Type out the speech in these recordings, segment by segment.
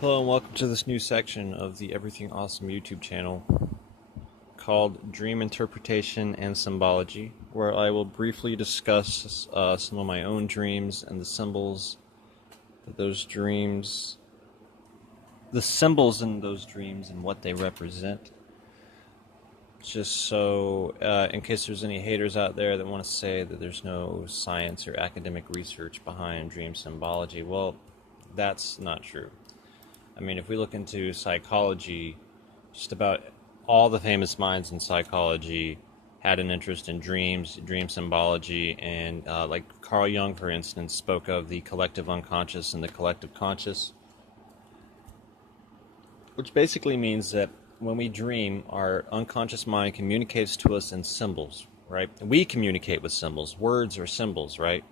Hello and welcome to this new section of the Everything Awesome YouTube channel called Dream Interpretation and Symbology, where I will briefly discuss some of my own dreams and the symbols that those dreams, the symbols in those dreams and what they represent. Just so, in case there's any haters out there that want to say that there's no science or academic research behind dream symbology, well, that's not true. I mean, if we look into psychology, just about all the famous minds in psychology had an interest in dreams, dream symbology, and like Carl Jung, for instance, spoke of the collective unconscious and the collective conscious, which basically means that when we dream, our unconscious mind communicates to us in symbols, right? We communicate with symbols. Words are symbols, right?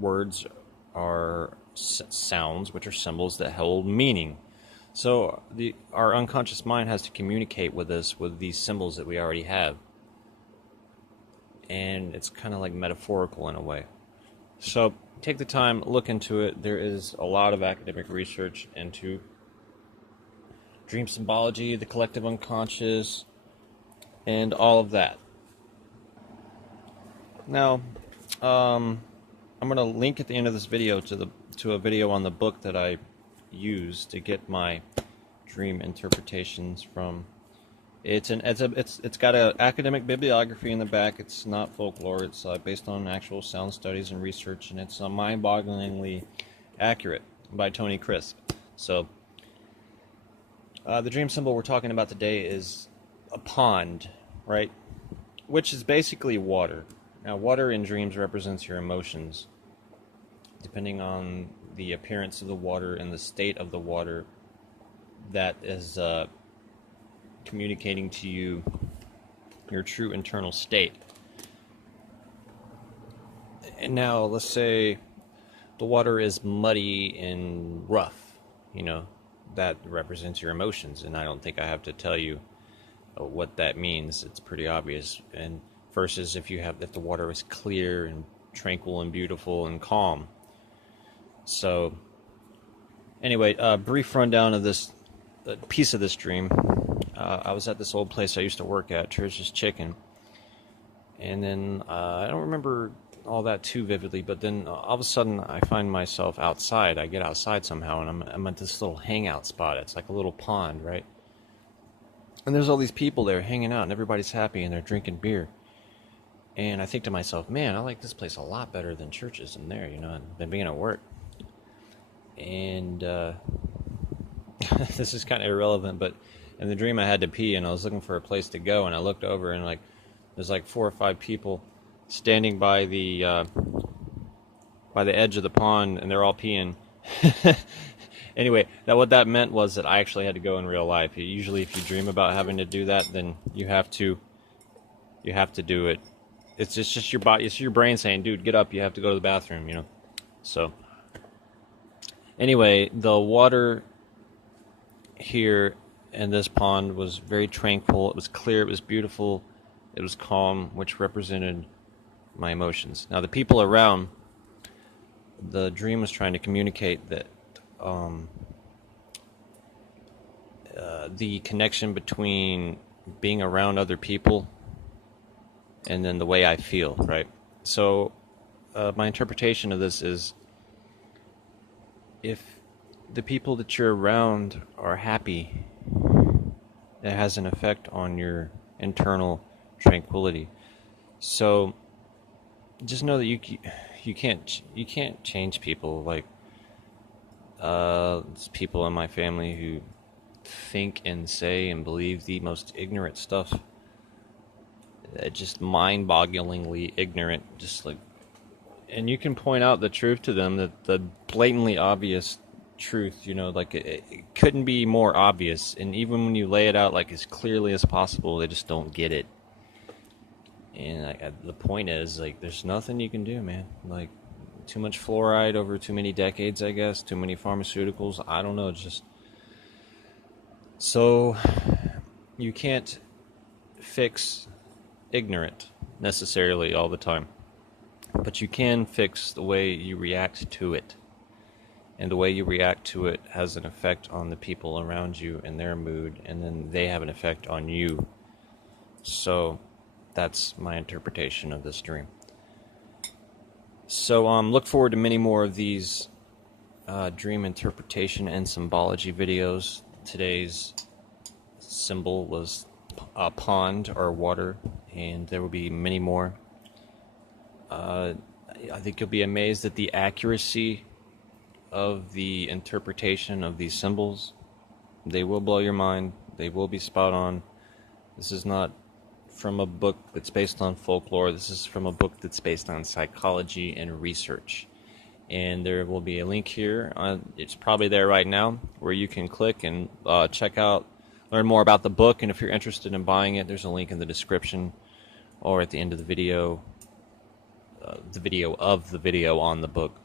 Words are sounds, which are symbols that hold meaning. So our unconscious mind has to communicate with us with these symbols that we already have. And it's kind of like metaphorical in a way. So take the time, look into it. There is a lot of academic research into dream symbology, the collective unconscious, and all of that. Now, I'm going to link at the end of this video to a video on the book that I use to get my dream interpretations from. It's got an academic bibliography in the back. It's not folklore. It's based on actual sound studies and research, and it's mind-bogglingly accurate by Tony Crisp. So the dream symbol we're talking about today is a pond, right? Which is basically water. Now, water in dreams represents your emotions. Depending on the appearance of the water and the state of the water, that is communicating to you your true internal state. And now, let's say the water is muddy and rough, that represents your emotions, and I don't think I have to tell you what that means. It's pretty obvious. And versus if the water is clear and tranquil and beautiful and calm. So anyway, a brief rundown of this piece of this dream. I was at this old place I used to work at, Church's Chicken, and then I don't remember all that too vividly, but then all of a sudden I find myself outside. I get outside somehow, and I'm at this little hangout spot. It's like a little pond, right? And there's all these people there hanging out, and everybody's happy, and they're drinking beer. And I think to myself, man, I like this place a lot better than Church's in there, than being at work. And this is kind of irrelevant, but in the dream I had to pee, and I was looking for a place to go, and I looked over, and there's like 4 or 5 people standing by the edge of the pond, and they're all peeing. Anyway, what that meant was that I actually had to go in real life. Usually, if you dream about having to do that, then you have to do it. It's just your body, it's your brain saying, "Dude, get up! You have to go to the bathroom." So anyway, the water here in this pond was very tranquil. It was clear. It was beautiful. It was calm, which represented my emotions. Now, the people around, the dream was trying to communicate that the connection between being around other people and then the way I feel, right? So my interpretation of this is, if the people that you're around are happy, it has an effect on your internal tranquility. So just know that you can't change people. Like there's people in my family who think and say and believe the most ignorant stuff. Just mind-bogglingly ignorant. And you can point out the truth to them, that the blatantly obvious truth, it couldn't be more obvious. And even when you lay it out like as clearly as possible, they just don't get it. And the point is, there's nothing you can do, man. Too much fluoride over too many decades, I guess. Too many pharmaceuticals. I don't know. So you can't fix ignorant necessarily all the time, but you can fix the way you react to it. and the way you react to it has an effect on the people around you and their mood, and then they have an effect on you. So that's my interpretation of this dream. So look forward to many more of these dream interpretation and symbology videos. Today's symbol was a pond or water, and there will be many more. I think you'll be amazed at the accuracy of the interpretation of these symbols. They will blow your mind. They will be spot on. This is not from a book that's based on folklore. This is from a book that's based on psychology and research. And there will be a link here. It's probably there right now, where you can click and check out, learn more about the book. And if you're interested in buying it, there's a link in the description or at the end of the video of the video on the book.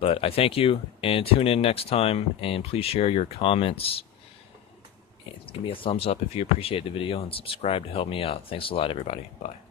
But I thank you, and tune in next time, and please share your comments. And give me a thumbs up if you appreciate the video, and subscribe to help me out. Thanks a lot, everybody. Bye.